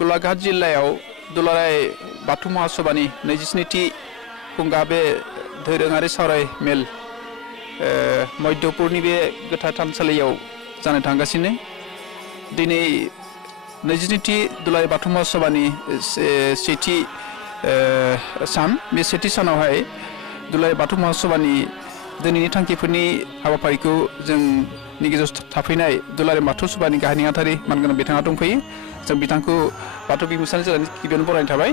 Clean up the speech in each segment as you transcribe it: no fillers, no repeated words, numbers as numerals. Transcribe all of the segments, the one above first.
गलाघाट जिल्लायाव दुलाराय बाथौ महासभानि 27थि खुंगा बे दोरोङारि सावराय मेल मध्यपुरनि बे गोथार थानसालियाव जानो थांगासिनो दिनै 27थि दुलाराय बाथौ महासभानि सेथि सान बे सेथि सानावहाय दुलाराय बाथौ महासभानि दिनैनि थांखिफोरनि हाबाफारिखौ जोंनि गेजेराव थाफैनाय दुलाराय बाथौ सभानि गाहाय नेहाथारि मानगोनां बिथाङा दंफैयो जों बिथांखौ बाथौ बिमुसानि जिल्लानि गिबियावनो बरायनाय थाबाय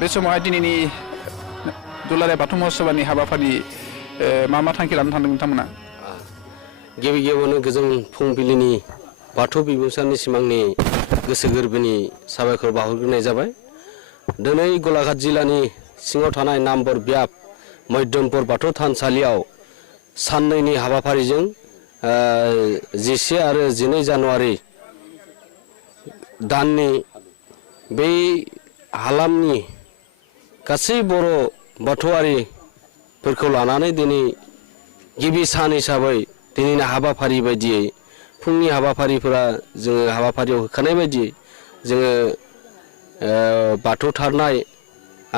बे समावहाय दिनैनि दुलाराय बाथौ महासभानि हाबाफारि मा थांखि लानो थांदों नोंथांमोना गिबि गिबियावनो गोजोन फुंबिलिनि बाथौ बिमुसानि सिमांनि गोसो गोरबोनि साबायखर बावहरग्रोनाय जाबाय दिनै गलाघाट जिल्लानि सिङाव थानाय नामबर ब्याब मध्यमपुर बाथौ थानसालियाव साननैनि हाबाफारिजों 10 आरो 12 जानुवारि दाननि बे हालामनि गासै बर' बाथौआरिफोरखौ लानानै दिनै गिबि सान हिसाबै दिनैनि हाबाफारि बायदियै फुंनि हाबाफारिफोरा जोङो हाबाफारियाव होखानाय बायदियै जोङो बाथौ थारनाय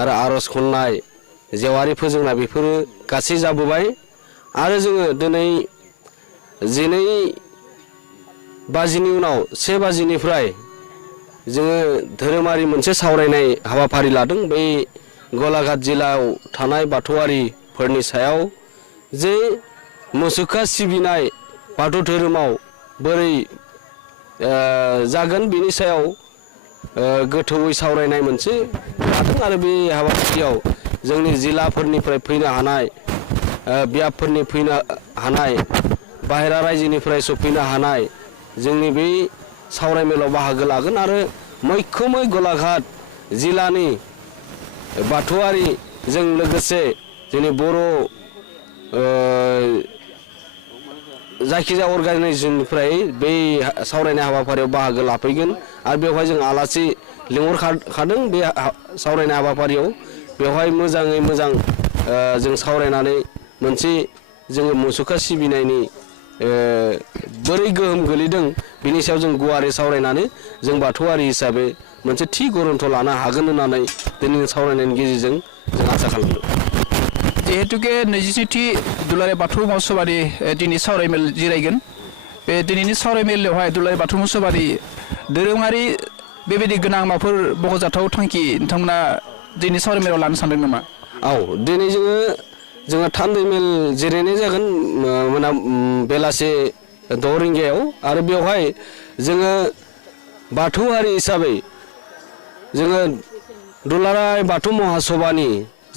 आरो आर'ज खननाय जेवारि फोजोंनाय बेफोरो गासै जाबोबाय आरो जोङो दिनै 12 बाजिनि उनाव 1 बाजिनिफ्राय जोङो धोरोमारि मोनसे सावरायनाय हाबाफारि लादों बै गलाघाट जिल्लायाव थानाय बाथौआरिफोरनि सायाव जे मुसुखा सिबिनाय बाथौ धोरोमाव बोरै जागोन बिनि सायाव गोथौयै सावरायनाय मोनसे लादों आरो बे हाबाफारियाव जोंनि जिल्लाफोरनिफ्राय फैनो हानाय बियाबफोरनि फैनो हानाय बाहेरा रायजोनिफ्राय सफैनो हानाय जोंनि बे सावरायमेलाव बाहागो लागोन आरो मैखोमै गलाघाट जिल्लानि बाथौआरिजों लोगोसे जोंनि बर' जायखिजाया अर्गानाइजेसननिफ्राय बै सावरायनाय हाबाफारियाव बाहागो लाफैगोन आरो बेवहाय जों आलासि लिंहरखादों बे सावरायनाय हाबाफारियाव बेवहाय मोजाङै मोजां जों सावरायनानै मोनसे जोङो मुसुखा सिबिनायनि बोरै गोहोम गोलैदों बिनि सायाव जों गुवारै सावरायनानै जों बाथौआरि हिसाबै मोनसे थि गरन्थ लानो हागोन होननानै दिनैनि सावरायनायनि गेजेरजों जों आसा खालामदों जिहेतुके 27थि दुलाराय बाथौ महासभानि दिनै सावरायमेल जिरायगोन बे दिनैनि सावरायमेलावहाय दुलाराय बाथौ महासभानि दोरोङारि बेबायदि गोनां माबाफोर मख'जाथाव थांखि नोंथांमोना दिनै सावरायमेलाव लानो सानदों नामा औ दिनै जोङो थान्दै मेल जिरायनाय जागोन बेलासे 6 रिंगायाव आरो बेवहाय जोङो बाथौआरि हिसाबै जोङो दुलाराय बाथौ महासभानि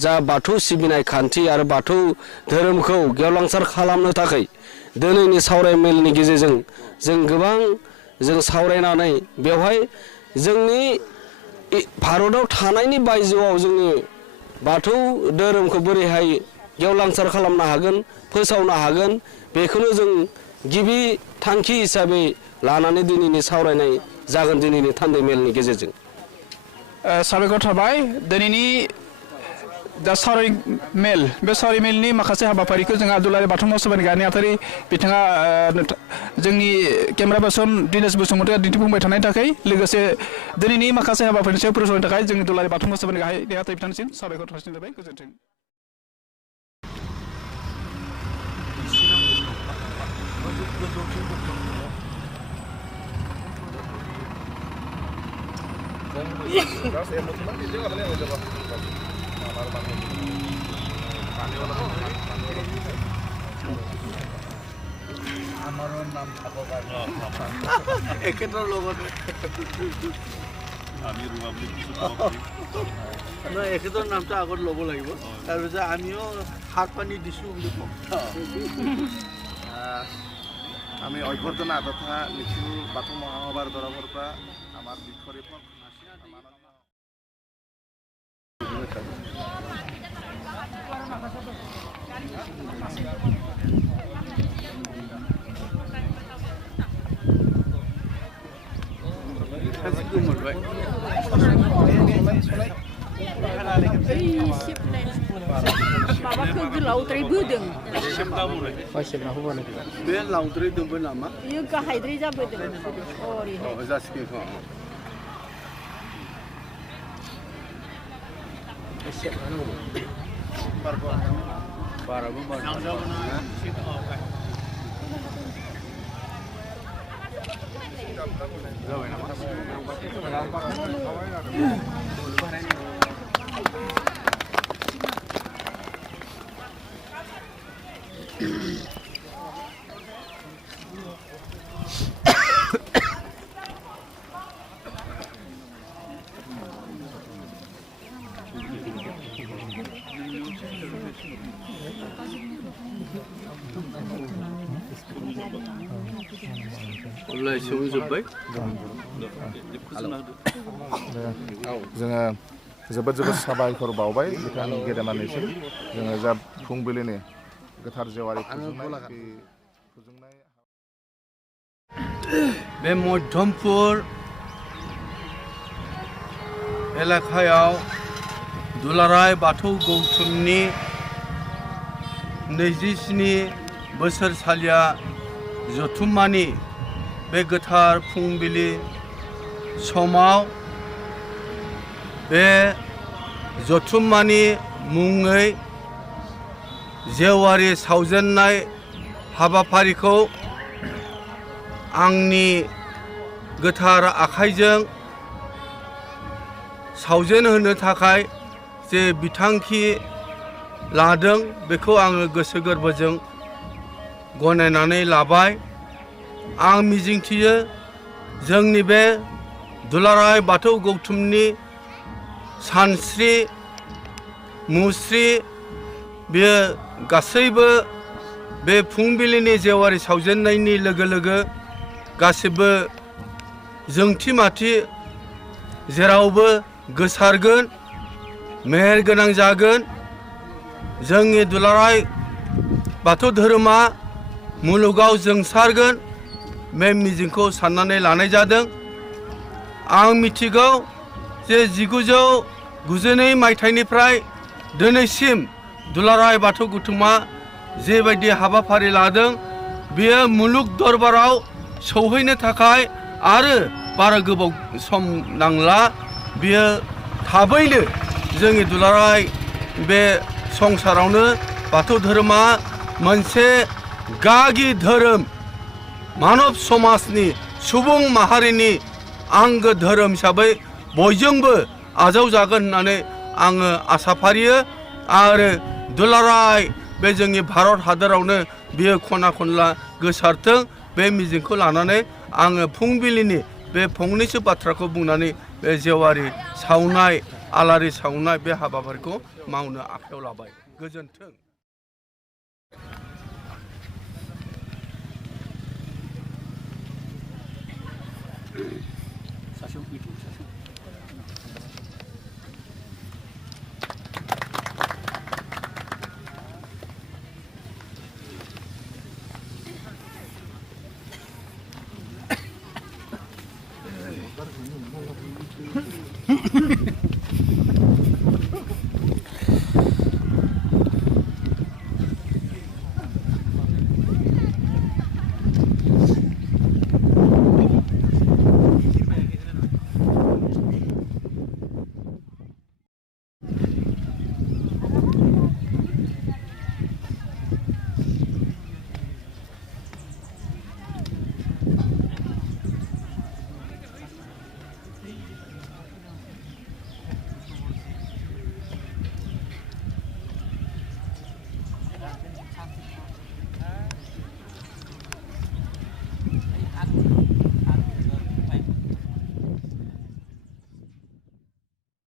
जा बाथौ सिबिनाय खान्थि आरो बाथौ धोरोमखौ गेवलांसार खालामनो थाखाय दिनैनि सावरायमेलनि गेजेरजों जों गोबां जों सावरायनानै बेवहाय जोंनि भारताव थानायनि बायजोआव जोंनि बाथौ धोरोमखौ बोरैहाय गेवलांसार खालामनो हागोन फोसावनो हागोन बेखौनो जों गिबि थांखि हिसाबै लानानै दिनैनि सावरायनाय जागोन दिनैनि थान्दै मेलनि गेजेरजों साबायखर थाबाय दिनैनि दा सावरायमेल बे सावरायमेलनि माखासे हाबाफारिखौ जोंहा दुलाराय बाथौ महासभानि गाहाय नेहाथारि बिथाङा जोंनि केमेरा पार्सन दिनेश बसुमतारिया दिन्थिफुंबाय थानायनि थाखाय लोगोसे दिनैनि माखासे हाबाफारिनि सायाव फोसावनो थाखाय जोंनि दुलाराय बाथौ महासभानि गाहाय नेहाथारि बिथांनिसिम साबायखर थासिम जाबाय गोजोन्थों একেটাৰ লগত নহয় এখেতৰ নামটো আগত ল'ব লাগিব তাৰপিছত আমিও সাৰ পানী দিছোঁ বুলি কওঁ আমি অভ্যর্থনা তথা লিখিত বাথৌ মহাসভাৰ তৰফৰ পৰা আমাৰ বিষয়ক माबाखौ गोलावद्राय बोदों बे लावद्राय दंबो नामा बेयो गाहायद्राय जाबोदों जासिगोन अब्ला एसेयावनो जोब्बाय जोङो जोबोद साबायखर बावबाय बिथां गेदेमानिसिम जोङो जा फुंबिलिनि गोथार जेवारि फोजोंनाय बे मध्यमपुर एलेकायाव दुलाराय बाथौ गौथुमनि 27 बोसोरसालिया जथुम्मानि बे गोथार फुंबिलि समाव बे जथुम्मानि मुङै जेवारि सावजेननाय हाबाफारिखौ आंनि गोथार आखाइजों सावजेन होनो थाखाय जे बिथांखि लादों बेखौ आङो गोसो गोरबोजों गनायनानै लाबाय। आं मिजिंथियो जोंनि बे दुलाराय बाथौ गौथुमनि सानस्रि मुस्रि बेयो गासैबो बे फुंबिलिनि जेवारि सावजेननायनि लोगो लोगो गासिबो जोंथि माथि जेरावबो गोसारगोन, मेहेर गोनां जागोन। जोंनि दुलाराय बाथौ धोरोमा मुलुगाव जोंसारगोन बे मिजिंखौ साननानै लानाय जादों। आं मिथिगौ जे 1992 मायथाइनिफ्राय दिनैसिम दुलाराय बाथौ गौथुमा जेबायदि हाबाफारि लादों बेयो मुलुग दरबाराव सौहैनो थाखाय आरो बारा गोबाव सम नांला। बेयो थाबैनो जोंनि दुलाराय बे संसारावनो बाथौ धोरोमा मोनसे गागि धोरोम, मानब समाजनि सुबुं माहारिनि आंगो धोरोम हिसाबै बयजोंबो आजावजागोन होननानै आङो आसा फारियो। आरो दुलाराय बे जोंनि भारत हादरावनो बियो खना खनला गोसारथों बे मिजिंखौ लानानै आङो फुंबिलिनि बे फंनैसो बाथ्राखौ बुंनानै बे जेवारि सावनाय आलारि सावनाय बे हाबाफारिखौ मावनो आखायाव लाबाय। गोजोन्थों।